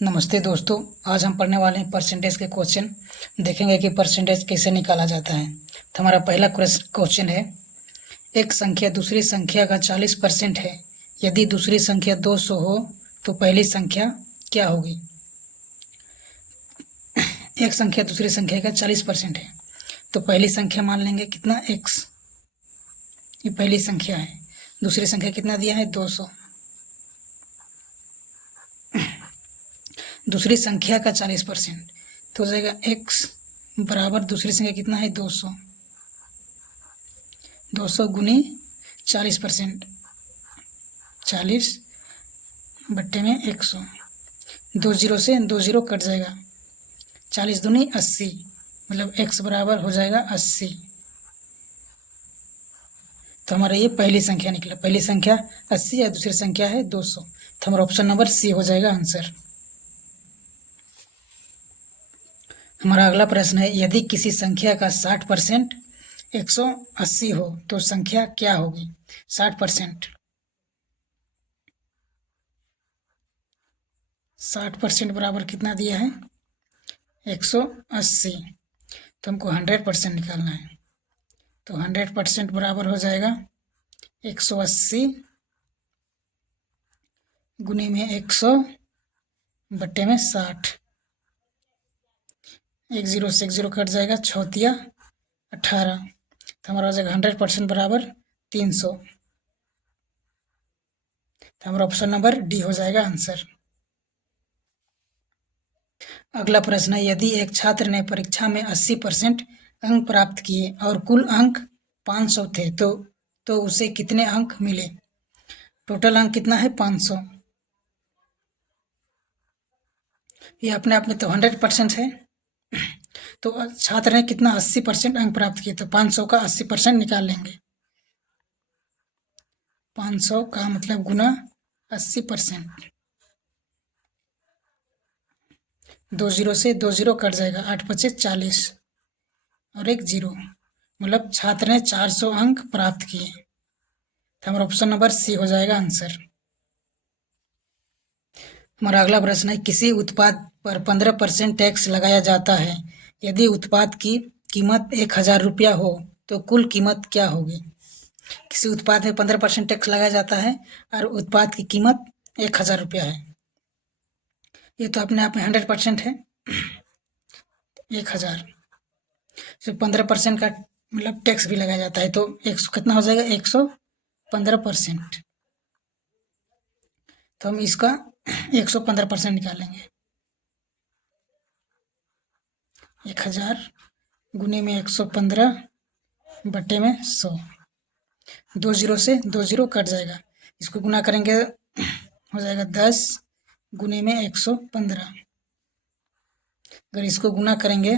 नमस्ते दोस्तों, आज हम पढ़ने वाले हैं परसेंटेज के क्वेश्चन। देखेंगे कि परसेंटेज कैसे निकाला जाता है। तो हमारा पहला क्वेश्चन है, एक संख्या दूसरी संख्या का 40% है। यदि दूसरी संख्या 200 हो तो पहली संख्या क्या होगी। एक संख्या दूसरी संख्या का 40% है तो पहली संख्या मान लेंगे कितना, x। ये पहली संख्या है। दूसरी संख्या कितना दिया है, 200। दूसरी संख्या का 40% तो हो जाएगा x बराबर दूसरी संख्या कितना है, 200। 200 गुनी 40%, 40 बट्टे में 100। 2 जीरो से 2 जीरो कट जाएगा। 40 दूनी 80, मतलब x बराबर हो जाएगा 80। तो हमारा ये पहली संख्या निकला। पहली संख्या 80 है, दूसरी संख्या है 200। तो हमारा ऑप्शन नंबर सी हो जाएगा आंसर। हमारा अगला प्रश्न है, यदि किसी संख्या का 60% 180 हो तो संख्या क्या होगी। 60% 60% बराबर कितना दिया है, 180। तो हमको 100% निकालना है। तो 100% बराबर हो जाएगा 180 गुने में 100 बट्टे में 60। 1 जीरो से 1 जीरो कट जाएगा, 6 तिया 18। तो हमारा हो जाएगा 100% बराबर 300। तो हमारा ऑप्शन नंबर डी हो जाएगा आंसर। अगला प्रश्न है, यदि एक छात्र ने परीक्षा में 80% अंक प्राप्त किए और कुल अंक 500 थे तो उसे कितने अंक मिले। टोटल अंक कितना है, 500। ये अपने आप में तो 100% है। तो छात्र ने कितना, 80% अंक प्राप्त किए, तो 500 का 80% निकाल लेंगे। 500 का मतलब गुना 80%। 2 जीरो से 2 जीरो कट जाएगा, 8 पचे 40 और 1 जीरो, मतलब छात्र ने 400 अंक प्राप्त किए। तो हमारा ऑप्शन नंबर सी हो जाएगा आंसर। हमारा अगला प्रश्न है, किसी उत्पाद पर 15% टैक्स लगाया जाता है। यदि उत्पाद की कीमत 1000 रुपया हो तो कुल कीमत क्या होगी। किसी उत्पाद में 15% टैक्स लगाया जाता है और उत्पाद की कीमत 1000 रुपया है। ये तो अपने आप में 100% है। 1000 से 15% का मतलब टैक्स भी लगाया जाता है, तो 100 कितना हो जाएगा, 115%। तो हम इसका 115% निकालेंगे। 1000 गुने में 115 बट्टे में 100। 2 जीरो से 2 जीरो कट जाएगा, इसको गुना करेंगे हो जाएगा 10 गुने में 115। अगर इसको गुना करेंगे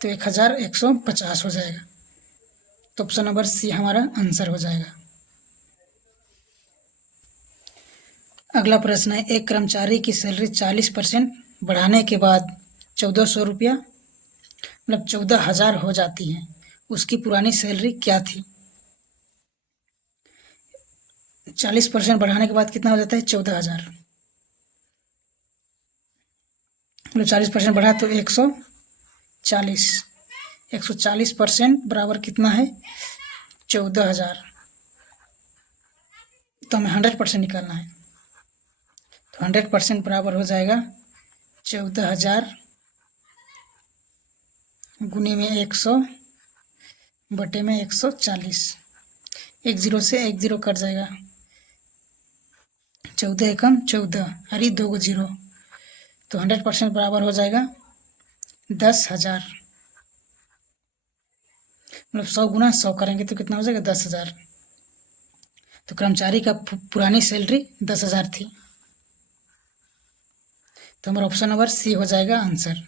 तो 1150 हो जाएगा। तो ऑप्शन नंबर सी हमारा आंसर हो जाएगा। अगला प्रश्न है, एक कर्मचारी की सैलरी 40% बढ़ाने के बाद 1400 रुपया मतलब 14,000 हो जाती है। उसकी पुरानी सैलरी क्या थी। 40% बढ़ाने के बाद कितना हो जाता है, 14,000। मतलब 40% बढ़ा तो 140। 140% बराबर कितना है, 14,000। तो हमें 100% निकालना है। तो 100% बराबर हो जाएगा 14,000 गुने में 100 बटे में 140। 1 जीरो से 1 जीरो कट जाएगा, 14 एकम 14, अरे 2 जीरो। तो 100% बराबर हो जाएगा 10,000। मतलब 100 गुना 100 करेंगे तो कितना हो जाएगा, 10,000। तो कर्मचारी का पुरानी सैलरी 10,000 थी। तो हमारा ऑप्शन नंबर सी हो जाएगा आंसर।